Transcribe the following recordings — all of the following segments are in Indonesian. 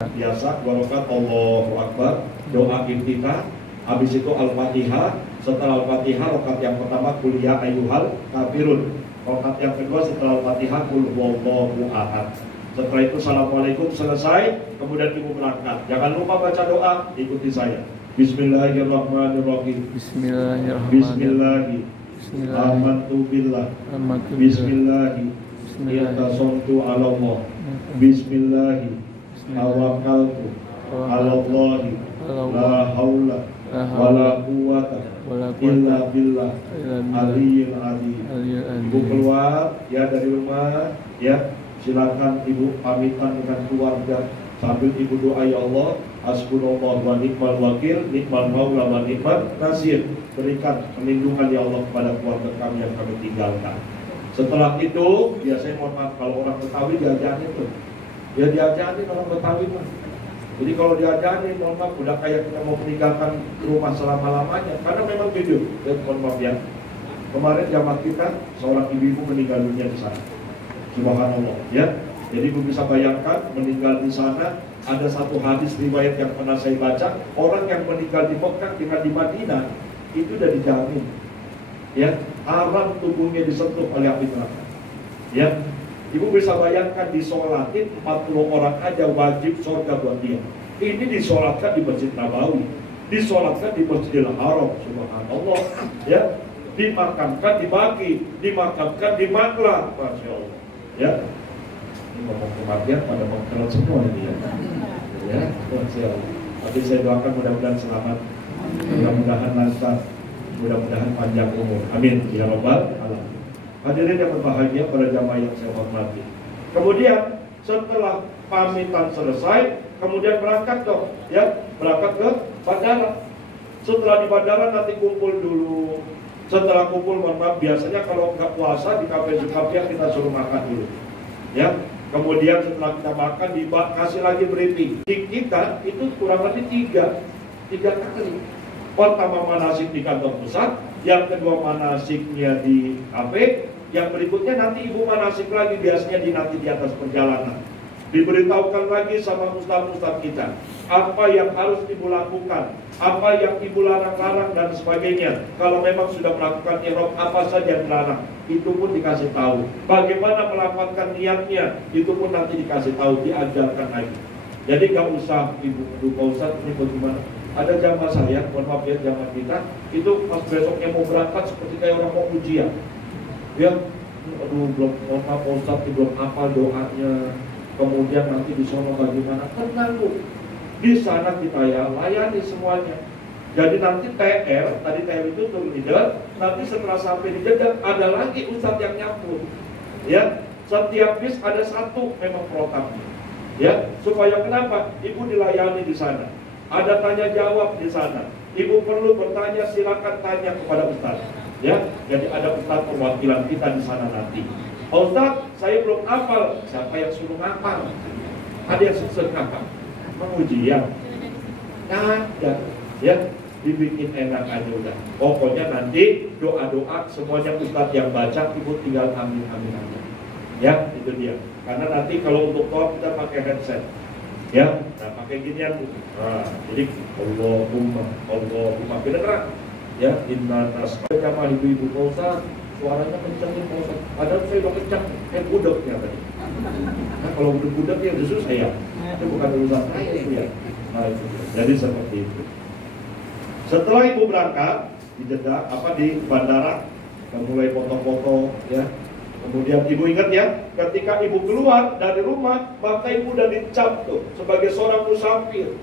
Biasa 2 rakaat Allahu Akbar, doa iftitah, habis itu Al-Fatihah. Setelah Al-Fatihah rakaat yang pertama qul ya ayyuhal kafirun. Rakaat yang kedua setelah Al-Fatihah qul huwallahu ahad. Setelah itu Assalamualaikum selesai, kemudian ibu berangkat. Jangan lupa baca doa, ikuti saya. Bismillahirrahmanirrahim. Bismillahirrahmanirrahim. Amantu billah. Bismillahi. Intasontu ala Allah. Bismillahi. Tawakkaltu ala Allahi. La haula wala quwata illa billah aliyil azim. Ibu keluar ya dari rumah ya, silakan ibu pamitan dengan keluarga sambil ibu doa, ya Allah, hasbunallah wa ni'mal wakil, ni'mal maula wa ni'mal nasir. Berikan perlindungan ya Allah kepada keluarga kami yang kami tinggalkan. Setelah itu, biasanya mohon maaf kalau orang Betawi diajarin tuh, ya diajarin orang Betawi mah. Jadi kalau diajarin, mohon maaf, udah kayak kita mau meninggalkan rumah selama-lamanya. Karena memang jujur, dan mohon maaf ya, kemarin jamaah kita seorang ibu-ibu meninggal dunia di sana. Subhanallah ya. Jadi ibu bisa bayangkan meninggal di sana. Ada satu hadis riwayat yang pernah saya baca, orang yang meninggal di Mekah dengan di Madinah itu udah dijamin ya, haram tubuhnya disentuh oleh api neraka ya. Ibu bisa bayangkan disolatin 40 orang aja wajib surga buat dia. Ini disolatkan di Masjid Nabawi, disolatkan di Masjidil Haram, subhanallah ya. Dimakamkan di Baqi, dimakamkan di Maklah, masya Allah ya. Ini ngomong kematian pada mengkerat semua ini ya, masya Allah. Tapi saya doakan mudah-mudahan selamat, mudah-mudahan lancar, mudah-mudahan panjang umur, amin ya rabbal alamin. Hadirin yang berbahagia, para jamaah yang saya hormati. Kemudian setelah pamitan selesai, kemudian berangkat dong, ya, berangkat ke bandara. Setelah di bandara nanti kumpul dulu. Setelah kumpul, mohon maaf, biasanya kalau nggak puasa di kafe-kafe kita suruh makan dulu, ya. Kemudian setelah kita makan, dikasih lagi briefing. Di kita itu kurang lebih tiga kali. Pertama manasik di kantor pusat, yang kedua manasiknya di kafe, yang berikutnya nanti ibu manasik lagi biasanya nanti di atas perjalanan. Diberitahukan lagi sama ustaz-ustaz kita apa yang harus ibu lakukan, apa yang ibu larang-larang dan sebagainya. Kalau memang sudah melakukan ihram, apa saja yang dilarang, itu pun dikasih tahu. Bagaimana melakukan niatnya, itu pun nanti dikasih tahu, diajarkan lagi. Jadi nggak usah ibu Pak Ustaz ini bagaimana. Ada jamaah saya, mohon maaf ya, jamaah kita itu pas besoknya mau berangkat seperti kayak orang mau ujian. Ya, aduh belum, mohon maaf Pak Ustaz, belum hafal doanya. Kemudian nanti di sana bagaimana? Tenang Bu, di sana kita ya layani semuanya. Jadi nanti TR, tadi TR itu turun di jalan, nanti setelah sampai di Jeddah ada lagi ustadz yang nyambut. Ya, setiap bis ada satu memang protapnya. Ya, supaya kenapa? Ibu dilayani di sana. Ada tanya jawab di sana. Ibu perlu bertanya, silakan tanya kepada ustadz. Ya, jadi ada ustadz perwakilan kita di sana nanti. Ustaz, saya belum hafal. Siapa yang suruh ngapal? Ada yang suruh ngapal? Mengujian? Nah, ya, dibikin enak aja udah. Pokoknya nanti doa-doa semuanya ustaz yang baca, ibu tinggal amin-amin aja. Ya, itu dia. Karena nanti kalau untuk tawaf kita pakai headset. Ya, nah pakai ginian. Nah, jadi Allahumma beneran. Ya, inna nasma jamaah ibu-ibu Ustaz. Suaranya kencangin Pak Ustaz. Padahal saya udah kencang, budeknya tadi. Nah kalau budak ya justru saya. Itu bukan urusan saya itu ya. Nah itu. Jadi seperti itu. Setelah ibu berangkat di Jeddah, di bandara, mulai foto-foto ya. Kemudian ibu ingat ya, ketika ibu keluar dari rumah, maka ibu udah dicap tuh sebagai seorang musafir.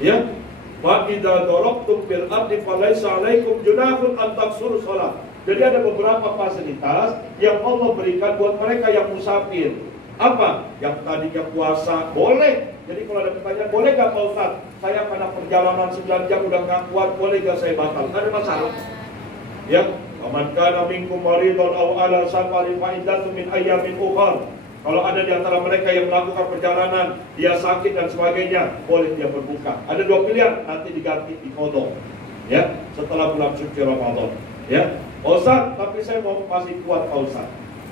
Ya. Wa idza darabtum bil ardi falaysa 'alaikum junahun an taqsuru shalah. Jadi ada beberapa fasilitas yang Allah berikan buat mereka yang musafir. Apa? Yang tadinya puasa, boleh. Jadi kalau ada pertanyaan, boleh gak Pak Ustaz? Saya pada perjalanan 9 jam udah gak kuat, boleh gak saya batal? Gak ada masalah. Ya, man kana minkum maridun aw ala safarin fa iddatun min ayyamin ukhra. Kalau ada di antara mereka yang melakukan perjalanan, dia sakit dan sebagainya, boleh dia berbuka. Ada dua pilihan, nanti diganti di qadha. Ya, setelah bulan suci Ramadan. Ya, Ustaz, tapi saya mau masih kuat Pak Ustaz.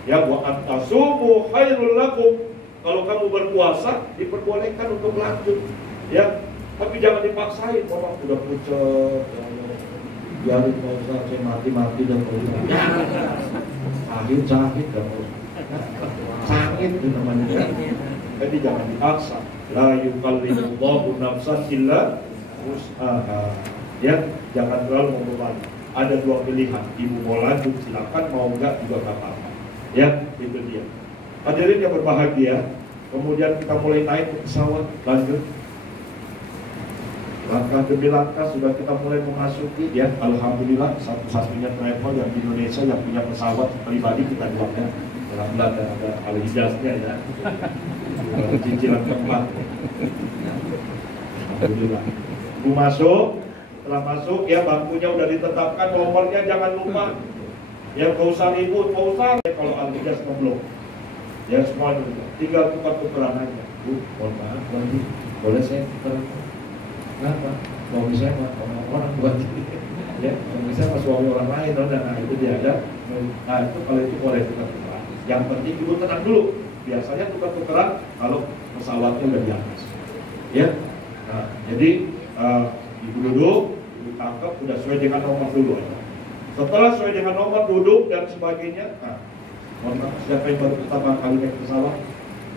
Ya, wa antasumu khairul lakum. Kalau kamu berpuasa, diperbolehkan untuk lanjut, ya. Tapi jangan dipaksain. Orang udah pucet, biarin Pak Ustaz, saya mati dan Pak Ustaz. Sahid dan Pak Ustaz. Sakit itu namanya. Jadi jangan dipaksa. La yukallifullahu nafsan illa wus'aha. Ya, jangan terlalu membebani. Ada dua pilihan, ibu mau lanjut silakan, mau enggak juga enggak apa-apa. Ya, itu dia. Hadirin yang berbahagia, kemudian kita mulai naik ke pesawat, lanjut. Langkah demi langkah sudah kita mulai memasuki, ya. Alhamdulillah satu-satunya travel yang di Indonesia yang punya pesawat pribadi kita doakan. Alhamdulillah ada al-hijaznya, ya. Cicilan keempat. Alhamdulillah. Setelah masuk, ya bangkunya udah ditetapkan, nomornya jangan lupa. Ya nggak usah ribut, nggak usah. Kalau al-hijaz ngeblok, ya semua tinggal tukar-tukaran aja. Bu, mohon maaf, boleh saya tukar? Kenapa? Mau saya sama orang buat ya, mau saya sama suami orang lain, nah itu dia ada. Nah itu kalau itu boleh tukar-tukaran. Yang penting dulu tenang dulu. Biasanya tukar-tukaran kalau pesawatnya udah di atas. Ya, nah jadi ibu duduk, ibu tangkap, udah sesuai dengan nomor dulu. Setelah sesuai dengan nomor duduk dan sebagainya, nah, mohon maaf, siapa yang baru pertama kali naik pesawat?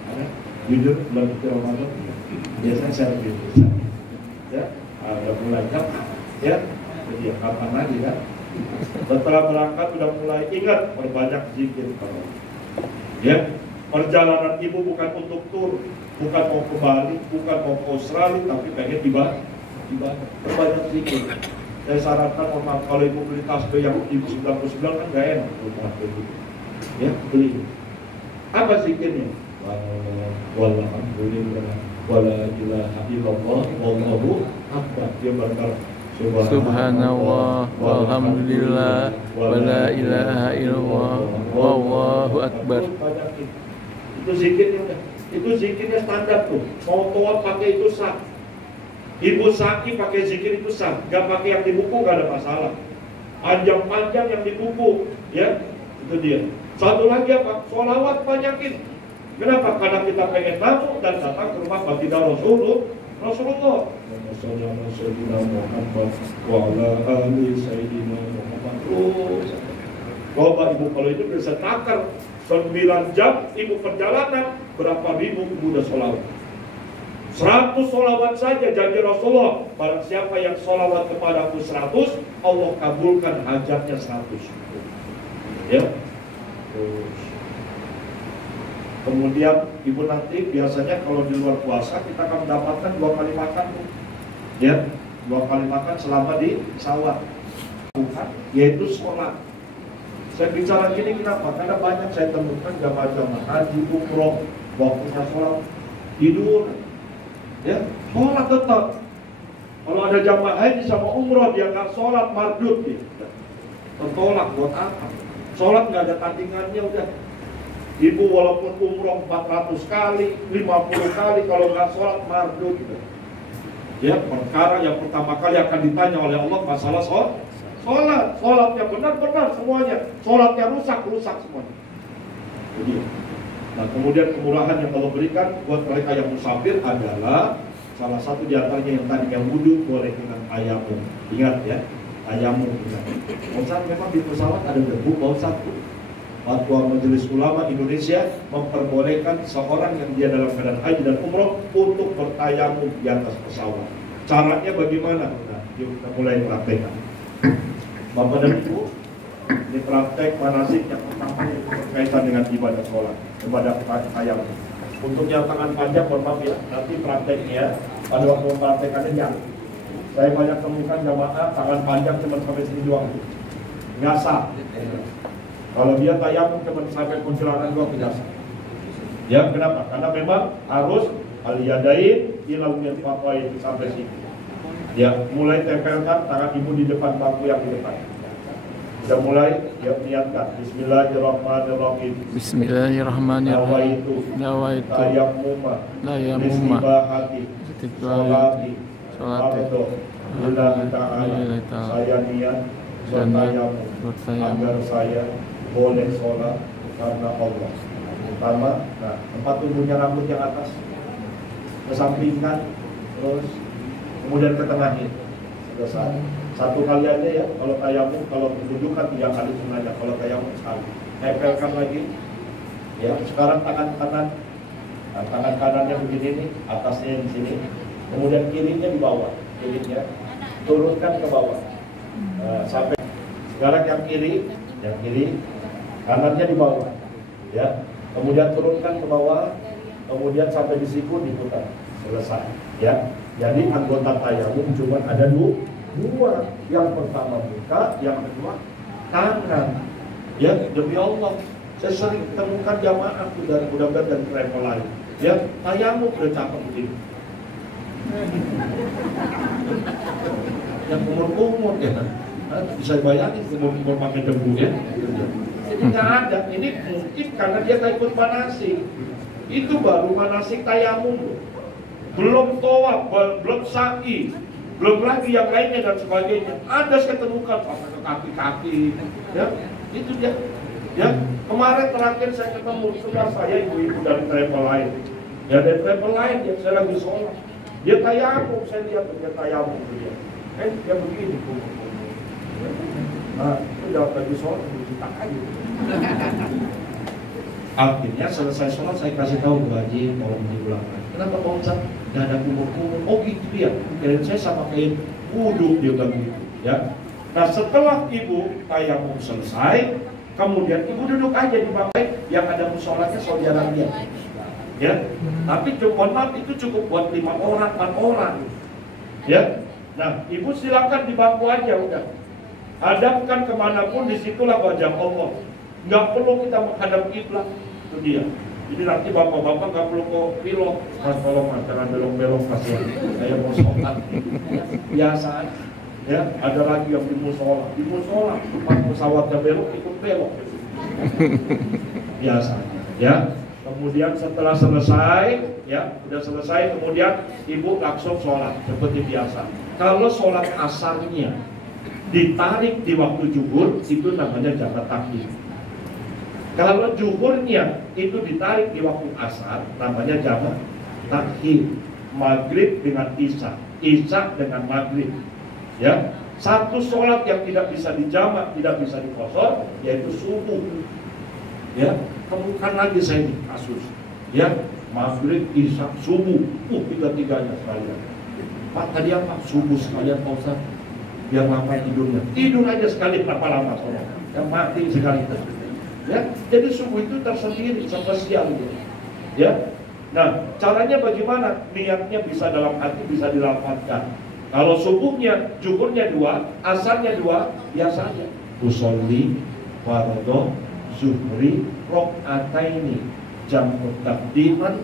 Ada? Jujur, belum itu Ramadan. Biasanya saya lebih ya, udah mulai ya, jadi kapan lagi kan? Setelah berangkat udah mulai ingat perbanyak zikir kalau ya. Perjalanan ibu bukan untuk tur, bukan mau ke Bali, bukan mau ke Australia, tapi pengen ibadah. Perbanyak zikir. Saya sarankan kalau ibu beli tasbih yang ibu 99 kan gak enak kalau begitu. Ya, beli. Apa zikirnya? Walhamdulillah, wala ilaha illallah, wallahu akbar. Dia berkata Subhanallah, walhamdulillah, wala ilaha illallah, wallahu akbar. Itu zikirnya, itu zikirnya standar tuh. Mau toa pakai itu sah. Ibu Saki pakai zikir itu sah. Gak pakai yang di buku gak ada masalah. Panjang-panjang yang di buku, ya itu dia. Satu lagi apa? Sholawat banyakin. Kenapa? Karena kita pengen tamu dan datang ke rumah baginda Rasulullah. Sayyidina Muhammad wa ala ali Sayyidina Muhammad. Coba ibu kalau itu bisa takar 9 jam ibu perjalanan, berapa ribu ibu udah sholawat? 100 sholawat saja janji Rasulullah. Barang siapa yang sholawat kepadaku 100, Allah kabulkan hajatnya 100. Ya. Terus kemudian ibu nanti biasanya kalau di luar puasa kita akan mendapatkan 2 kali makan, ya, 2 kali makan selama di pesawat, yaitu sholat. Saya bicara gini kenapa? Karena banyak saya temukan jamaah-jamaah haji, umroh, waktunya sholat tidur, ya, sholat tetap. Kalau ada jamaah haji sama umroh dia nggak sholat, mardut gitu, tertolak. Buat apa? Sholat nggak ada tandingannya udah. Ibu walaupun umroh 400 kali, 50 kali, kalau nggak sholat mardut gitu. Ya, perkara yang pertama kali akan ditanya oleh Allah masalah sholatnya benar semuanya, sholatnya rusak semuanya. Jadi, nah kemudian kemurahan yang Allah berikan buat mereka yang musafir adalah salah satu diantaranya yang tadinya wudhu boleh dengan tayamum. Ingat ya, tayamum. Saat memang di pesawat ada debu, mau satu. Fatwa Majelis Ulama Indonesia memperbolehkan seorang yang dia dalam keadaan haji dan umroh untuk bertayamum di atas pesawat. Caranya bagaimana? Nah, kita mulai praktekkan. Bapak dan Ibu, ini praktek manasik yang pertama berkaitan dengan ibadah sholat, ibadah tayamum. Untuk yang tangan panjang, mohon maaf ya, nanti prakteknya pada waktu mempraktekannya jangan. Saya banyak temukan jamaah tangan panjang cuma sampai sini doang, nggak sah. Kalau dia tayamum cuma sampai kuntilanan doang tidak sah. Ya, kenapa? Karena memang harus al-yadain ilal mirfaqain sampai sini. Ya, mulai tempelkan tangan ibu di depan bangku yang di depan. Sudah mulai, ya niatkan. Bismillahirrahmanirrahim. Bismillahirrahmanirrahim. Nawaitu tayammuma istibahati sholati lillahi ta'ala. Saya niat bertayamum agar saya boleh sholat karena Allah. Pertama, nah tempat tumbuhnya rambut yang atas, kesampingkan, terus kemudian ke tengahin. Selesai. Satu kali aja ya, kalau tayamum, kalau tunjukkan 3 kali sebenarnya, kalau tayamum sekali. Tempelkan lagi. Ya, sekarang tangan kanan, nah, tangan kanannya begini nih, atasnya di sini. Kemudian kirinya di bawah, kirinya turunkan ke bawah. Sampai sekarang yang kiri, kanannya di bawah. Ya, kemudian turunkan ke bawah, kemudian sampai di siku diputar. Selesai. Ya, jadi anggota tayamum cuma ada dua, yang pertama muka, yang kedua tangan. Ya, demi Allah, saya sering temukan jamaah mudah-mudahan dari travel lain. Ya, tayamum udah cakep begini. Yang umur ya, bisa bayangin umur pakai debu ya. Jadi nggak ada. Ini mungkin karena dia nggak ikut manasik. Itu baru manasik tayamum, belum tawaf, belum sa'i. Belum lagi yang lainnya dan sebagainya. Ada saya temukan pakai kaki-kaki, ya itu dia. Ya kemarin terakhir saya ketemu sebelah saya ibu-ibu dari travel lain. Ya dari travel lain yang saya lagi sholat. Dia tayamum, saya lihat dia tayamum dia. Dia begini. Nah itu jawab lagi sholat tak aja. Akhirnya selesai sholat saya kasih tahu Bu Haji tolong diulangkan. Kenapa Pak Ustaz? Gak ada kumur-kumur. Oh gitu ya. Dan saya sama kayak wudhu dia bilang gitu. Ya. Nah setelah ibu tayamum selesai, kemudian ibu duduk aja di bangkai yang ada musolanya saudara dia. Ya. Tapi mohon maaf itu cukup buat 5 orang, 4 orang. Ya. Nah ibu silakan di bangku aja udah. Hadapkan kemanapun disitulah wajah Allah. Nggak perlu kita menghadap kiblat. Itu dia. Jadi nanti bapak-bapak nggak perlu kok pilot. Mas tolong mas jangan belok-belok kasihan. Saya mau sholat. Biasa aja. Ya, ada lagi yang di musola. Di musola, pas pesawatnya belok ikut belok. Biasa. Ya. Kemudian setelah selesai, ya, udah selesai, kemudian ibu langsung sholat seperti biasa. Kalau sholat asarnya ditarik di waktu zuhur, itu namanya jamak takdim. Kalau zuhurnya itu ditarik di waktu asar, namanya jamak takhir. Maghrib dengan isya, isya dengan maghrib. Ya, satu sholat yang tidak bisa dijamak, tidak bisa dikosor, yaitu subuh. Ya, temukan lagi saya ini kasus. Ya, maghrib, isya, subuh, tiga-tiganya sekalian. Pak tadi apa? Subuh sekalian Pak Ustaz. Biar lama tidurnya. Tidur aja sekali berapa lama soalnya. Yang mati sekali. Ya, jadi subuh itu tersendiri, spesial gitu. Ya, nah caranya bagaimana? Niatnya bisa dalam hati, bisa dilafadzkan. Kalau subuhnya, zuhurnya 2, asarnya 2, biasa aja. Usolli fardhu zuhri rakaataini jam'u taqdiman